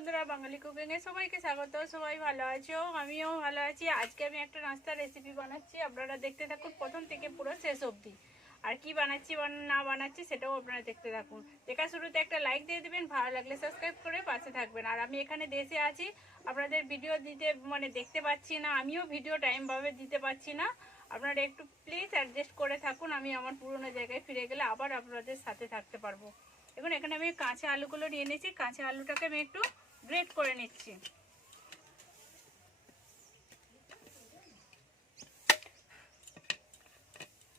বন্ধুরা, বাঙালি কুকিংয়ে সবাইকে স্বাগত। সবাই ভালো আছো? আমিও ভালো আছি। আজকে আমি একটা নাস্তার রেসিপি বানাচ্ছি। আপনারা দেখতে থাকুন, প্রথম থেকে পুরো শেষ অবধি। আর কি বানাচ্ছি না বানাচ্ছি সেটাও আপনারা দেখতে থাকুন। দেখা শুরুতে একটা লাইক দিয়ে দেবেন, ভালো লাগলে সাবস্ক্রাইব করে পাশে থাকবেন। আর আমি এখানে দেশে আছি, আপনাদের ভিডিও দিতে মানে দেখতে পাচ্ছি না। আমিও ভিডিও টাইমভাবে দিতে পারছি না। আপনারা একটু প্লিজ অ্যাডজাস্ট করে থাকুন। আমি আমার পুরোনো জায়গায় ফিরে গেলে আবার আপনাদের সাথে থাকতে পারব। এখন এখানে আমি কাঁচা আলুগুলো নিয়ে নিয়েছি। কাঁচা আলুটাকে আমি একটু গ্রেট করে নিচ্ছি।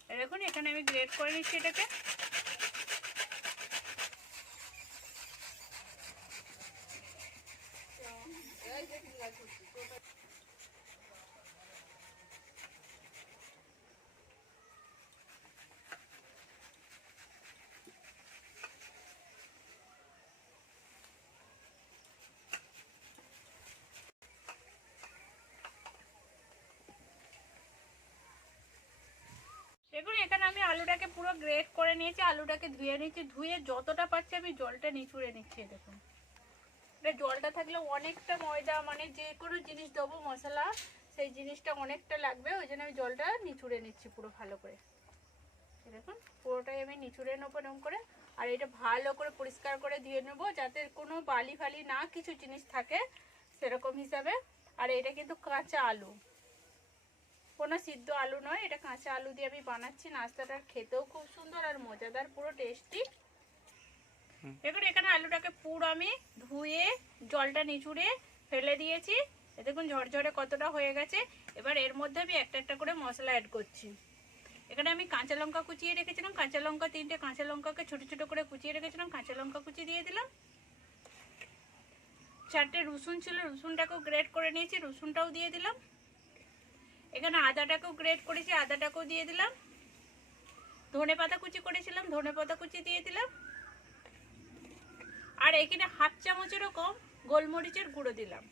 দেখুন এখানে আমি গ্রেট করে নিচ্ছি এটাকে দেখুন এখানে আমি আলুটাকে পুরো গ্রেট করে নিয়েছি, আলুটাকে ধুয়ে নিয়েছি, ধুয়ে যতটা পারছি আমি জলটা নিচুড়ে নিচ্ছি দেখুন। এটা জলটা থাকলে অনেকটা ময়দা মানে যে কোনো জিনিস দেবো, মশলা, সেই জিনিসটা অনেকটা লাগবে, ওই জন্য আমি জলটা নিচুড়ে নিচ্ছি পুরো ভালো করে। দেখুন, পুরোটাই আমি নিচুড়ে নেব এরকম করে, আর এটা ভালো করে পরিষ্কার করে ধুয়ে নেব, যাতে কোনো বালি ফালি না কিছু জিনিস থাকে সেরকম হিসাবে। আর এটা কিন্তু কাঁচা আলু। কোনো সিদ্ধ আলু নয় এটা কাঁচা আলু দিয়ে আমি বানাচ্ছি। নাস্তাটা খেতেও খুব সুন্দর আর মজাদার পুরো টেস্টি এবার এখানে আলুটাকে পুরো আমি ধুয়ে জলটা নিচুড়ে ফেলে দিয়েছি। দেখুন ঝরঝরে কতটা হয়ে গেছে। এবার এর মধ্যে আমি একটা একটা করে মশলা অ্যাড করছি। এখানে আমি কাঁচা লঙ্কা কুচিয়ে রেখেছিলাম। কাঁচা লঙ্কা তিনটে কাঁচা লঙ্কাকে ছোটো ছোটো করে কুচিয়ে রেখেছিলাম। কাঁচা লঙ্কা কুচি দিয়ে দিলাম। চারটে রসুন ছিল রসুনটাকেও গ্রেট করে নিয়েছি রসুনটাও দিয়ে দিলাম। এখানে আদাটাকেও গ্রেট করেছি, আদাটাকেও দিয়ে দিলাম। ধনে পাতা কুচি করেছিলাম, ধনে পাতা কুচি দিয়ে দিলাম। আর এখানে হাফ চামচেরও কম গোলমরিচের গুঁড়ো দিলাম।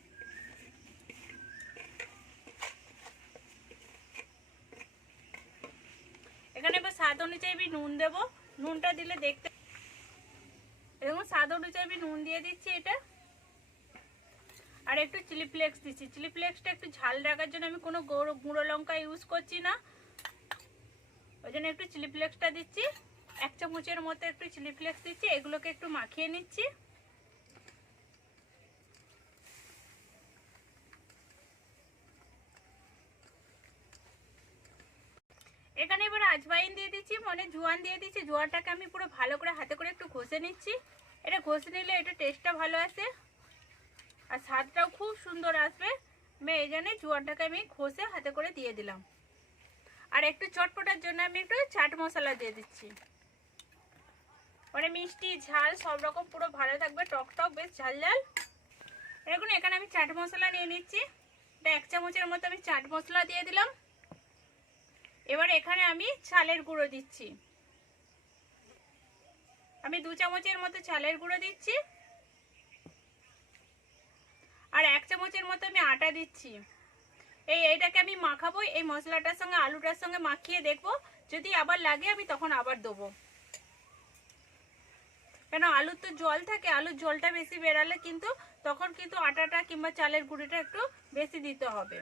এখানে এবার স্বাদ অনুযায়ী আমি নুন দেব। নুনটা দিলে দেখতে এরকম স্বাদ অনুযায়ী আমি নুন দিয়ে দিচ্ছি এটা। আর একটু চিলি ফ্লেক্স দিচ্ছি। চিলি ফ্লেক্সটা একটু ঝাল রাখার জন্য আমি কোনো গুঁড়ো গুঁড়ো লঙ্কা ইউজ করছি না। ওই জন্য একটু চিলি ফ্লেক্সটা দিচ্ছি। এক চামচের মতো একটু চিলি ফ্লেক্স দিচ্ছি। এগুলোকে একটু মাখিয়ে নিচ্ছি। এখানে এবার আজবাইন দিয়ে দিচ্ছি মানে জোয়ান দিয়ে দিচ্ছি। জোয়ানটাকে আমি পুরো ভালো করে হাতে করে একটু ঘষে নিচ্ছি। এটা ঘষে নিলে এটা টেস্টটা ভালো আসে। আর স্বাদটাও খুব সুন্দর আসবে। আমি এই জন্যে জোয়ানটাকে আমি ঘষে হাতে করে দিয়ে দিলাম। আর একটু চটপটার জন্য আমি একটু চাট মশলা দিয়ে দিচ্ছি। মানে মিষ্টি, ঝাল, সব রকম পুরো ভালো থাকবে। টক টক, বেশ ঝাল ঝাল। দেখুন, এখানে আমি চাট মশলা নিয়ে নিচ্ছি। এটা এক চামচের মতো আমি চাট মশলা দিয়ে দিলাম। এবার এখানে আমি চালের গুঁড়ো দিচ্ছি। আমি দু চামচের মতো চালের গুঁড়ো দিচ্ছি। আর এক চামচের মতো আমি আটা দিচ্ছি। এই এইটাকে আমি মাখাবো, এই মশলাটার সঙ্গে, আলুটার সঙ্গে মাখিয়ে দেখব। যদি আবার লাগে, আমি তখন আবার দেবো। কেন, আলুর তো জল থাকে, আলুর জলটা বেশি বেরালে কিন্তু তখন কিন্তু আটাটা কিংবা চালের গুঁড়িটা একটু বেশি দিতে হবে।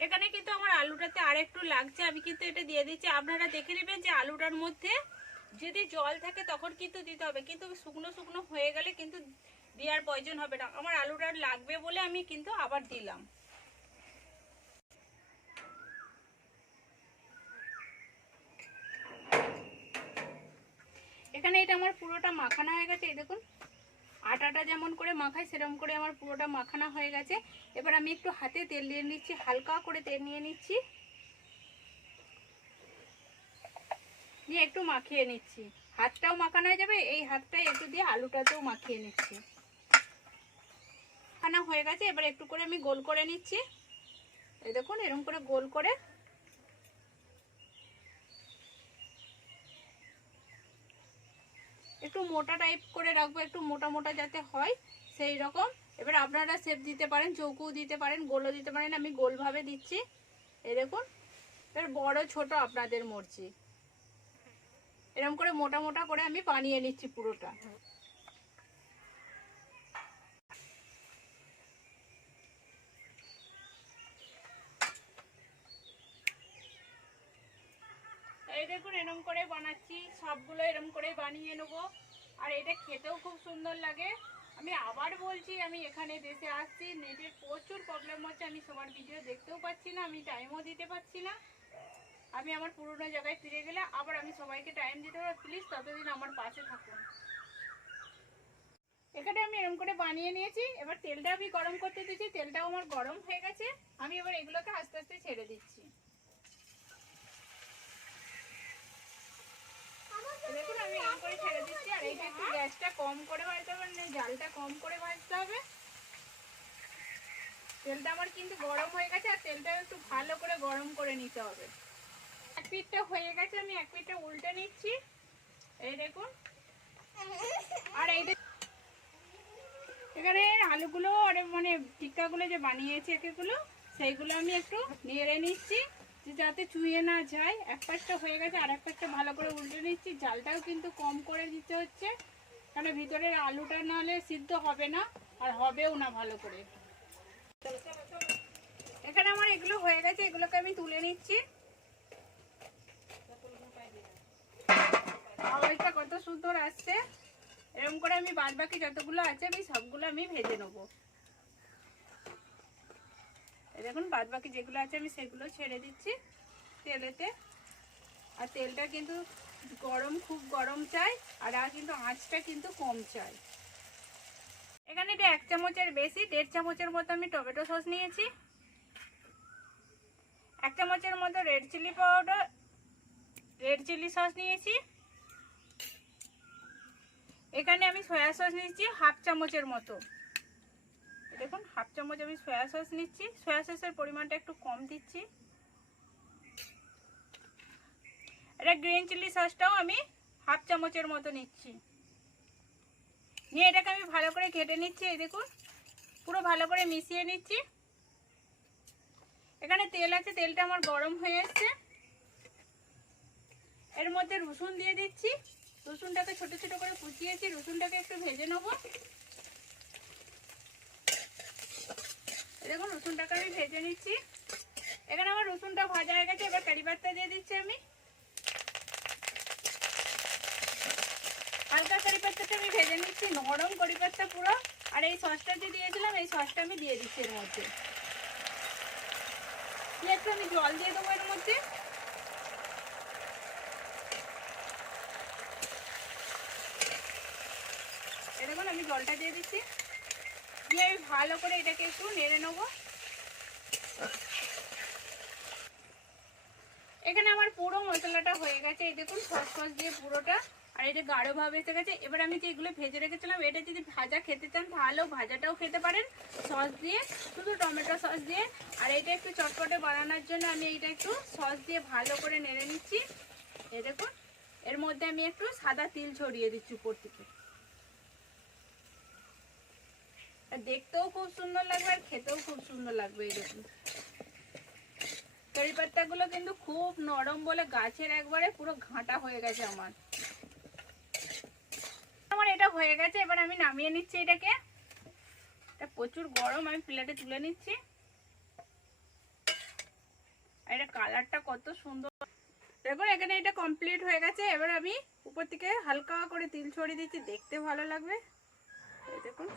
এখানে কিন্তু আমার আলুটাতে আর একটু লাগছে, আমি কিন্তু এটা দিয়ে দিচ্ছি। আপনারা দেখে নেবেন যে আলুটার মধ্যে যদি জল থাকে, তখন কিন্তু দিতে হবে। কিন্তু শুকনো শুকনো হয়ে গেলে কিন্তু দেওয়ার প্রয়োজন হবে না। আমার আলুটা লাগবে বলে আমি কিন্তু আবার দিলাম। এখানে এটা আমার পুরোটা মাখানো হয়ে গেছে। এই দেখুন, আটাটা যেমন করে মাখাই, সেরকম করে আমার পুরোটা মাখানো হয়ে গেছে। এবার আমি একটু হাতে তেল দিয়ে নিচ্ছি, হালকা করে তেল নিয়ে নিচ্ছি। দিয়ে একটু মাখিয়ে নিচ্ছি। হাতটাও মাখানো হয়ে যাবে, এই হাতটাই একটু দিয়ে আলুটাতেও মাখিয়ে নিচ্ছি। মাখানো হয়ে গেছে, এবার একটু করে আমি গোল করে নিচ্ছি। এই দেখুন এরকম করে গোল করে। একটু মোটা টাইপ করে রাখব, একটু মোটা মোটা যাতে হয়, সেই রকম। এবার আপনারা শেপ দিতে পারেন চৌকো দিতে পারেন, গোলও দিতে পারেন, আমি গোলভাবে দিচ্ছি। এই দেখুন, এবার বড় ছোট আপনাদের মর্জি। এরকম করে মোটা মোটা করে আমি বানিয়ে নিচ্ছি পুরোটা। সবগুলো এরকম করে বানিয়ে নেব। আর এটা খেতেও খুব সুন্দর লাগে। আমি আবার বলছি, আমি এখানে দেশে আসছি, নেটের প্রচুর প্রবলেম হচ্ছে। আমি সবার ভিডিও দেখতেও পাচ্ছি না, আমি টাইমও দিতে পারছি না। আমি আমার পুরোনো জায়গায় ফিরে গেলে আবার আমি সবাইকে টাইম দিতে পারব। প্লিজ ততদিন আমার পাশে থাকুন। এখানে আমি এরকম করে বানিয়ে নিয়েছি। এবার তেলটা আমি গরম করতে দিচ্ছি তেলটাও আমার গরম হয়ে গেছে। আমি এবার এগুলোকে আস্তে আস্তে ছেড়ে দিচ্ছি। দেখুন, আমি এরকম করে ছেড়ে দিচ্ছি, আর এইটা একটু গ্যাসটা কম করে ভাজতে হবে মানে জালটা কম করে ভাজতে হবে। তেলটা আমার কিন্তু গরম হয়ে গেছে, আর তেলটা একটু ভালো করে গরম করে নিতে হবে। এক পিঠটা হয়ে গেছে, আমি এক পিঠটা উল্টে নিচ্ছি। এই দেখুন। আর এই এখানে আলুগুলো আর মানে টিক্কাগুলো যে বানিয়েছি একেগুলো সেইগুলো আমি একটু নেড়ে নিচ্ছি। যে যাতে চুইয়ে না যায়, এক পাশটা হয়ে গেছে আর এক পাশটা ভালো করে উল্টে নিচ্ছি। জালটাও কিন্তু কম করে দিতে হচ্ছে কারণ ভিতরের আলুটা নাহলে সিদ্ধ হবে না, আর হবেও না ভালো করে। এখানে আমার এগুলো হয়ে গেছে, এগুলোকে আমি তুলে নিচ্ছি। আওয়াজটা কত সুন্দর আসছে। এরকম করে আমি বাদ বাকি যতগুলো আছে, আমি সবগুলো আমি ভেজে নেব। দেখুন বাদ বাকি যেগুলো আছে আমি সেগুলো ছেড়ে দিচ্ছি তেলেতে। আর তেলটা কিন্তু গরম, খুব গরম চাই, আর আর কিন্তু আঁচটা কিন্তু কম চাই। এখানে এটা এক চামচের বেশি, দেড় চামচের মতো আমি টমেটো সস নিয়েছি। এক চামচের মতো red chilli powder, red chilli sauce নিয়েছি। এখানে আমি সয়া সস নিয়েছি, হাফ চামচের মতো। দেখুন, হাফ চামচ আমি সয়া সস নিচ্ছি। সয়া সসের পরিমাণটা একটু কম দিচ্ছি। এটা গ্রিন চিলি সসটাও আমি হাফ চামচের মতো নিচ্ছি। নিয়ে এটাকে আমি ভালো করে ঘেটে নিচ্ছি, এই দেখুন। পুরো ভালো করে মিশিয়ে নিচ্ছি। এখানে তেল আছে, তেলটা আমার গরম হয়ে এসছে। এর মধ্যে রসুন দিয়ে দিচ্ছি। রসুনটাকে ছোট ছোট করে কুচিয়েছি, রসুনটাকে একটু ভেজে নেব। দেখুন, রসুনটাকে আমি ভেজে নিচ্ছি। এখানে আমার রসুনটা ভাজা হয়ে গেছে, এবার কারি পাত্তা দিয়ে দিচ্ছি আমি। হালকা কারি পাত্তাটা আমি ভেজে নিচ্ছি, নরম কারি পাত্তা পুরো। আর এই সসটা যে দিয়েছিলাম, এই সসটা আমি দিয়ে দিচ্ছি এর মধ্যে। একটু আমি জল দিয়ে দেবো এর মধ্যে। দেখুন, আমি জলটা দিয়ে দিচ্ছি। আমি ভালো করে এটাকে একটু নেড়ে নেব। এখানে আমার পুরো মশলাটা হয়ে গেছে। এই দেখুন সস সস দিয়ে পুরোটা। আর এটা গাঢ় ভাব এসে গেছে। এবার আমি যে এগুলো ভেজে রেখেছিলাম, এটা যদি ভাজা খেতে চান তাহলেও ভাজাটাও খেতে পারেন। সস দিয়ে, শুধু টমেটো সস দিয়ে। আর এটা একটু চটপটে বানানোর জন্য আমি এইটা একটু সস দিয়ে ভালো করে নেড়ে নিচ্ছি। এই দেখুন, এর মধ্যে আমি একটু সাদা তিল ছড়িয়ে দিচ্ছি উপর থেকে আর দেখতেও খুব সুন্দর লাগবে আর খেতেও খুব সুন্দর লাগবে দেখুন। কারি পাত্তাগুলো কিন্তু খুব নরম বলে গাছের একবারে পুরো ঘাঁটা হয়ে গেছে আমার। আমার এটা হয়ে গেছে, এবার আমি নামিয়ে নিচ্ছি এটাকে। এটা প্রচুর গরম, আমি প্লেটে তুলে নিচ্ছি। আর এটা কালারটা কত সুন্দর। দেখুন, এখানে এটা কমপ্লিট হয়ে গেছে। এবার আমি উপর থেকে হালকা করে তিল ছড়িয়ে দিচ্ছি, দেখতে ভালো লাগবে। দেখুন।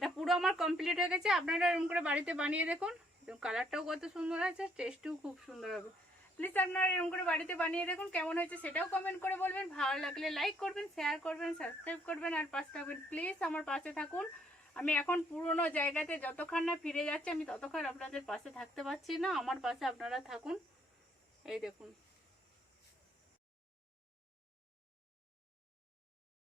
এটা পুরো আমার কমপ্লিট হয়ে গেছে। আপনারা এরকম করে বাড়িতে বানিয়ে দেখুন। কালারটাও কত সুন্দর আছে টেস্টও খুব সুন্দর হবে। প্লিজ আপনারা এরকম করে বাড়িতে বানিয়ে দেখুন, কেমন হয়েছে সেটাও কমেন্ট করে বলবেন। ভালো লাগলে লাইক করবেন শেয়ার করবেন সাবস্ক্রাইব করবেন, আর পাশে থাকবেন। প্লিজ আমার পাশে থাকুন। আমি এখন পুরনো জায়গাতে যতক্ষণ না ফিরে যাচ্ছি, আমি ততক্ষণ আপনাদের পাশে থাকতে পারছি না। আমার পাশে আপনারা থাকুন। এই দেখুন।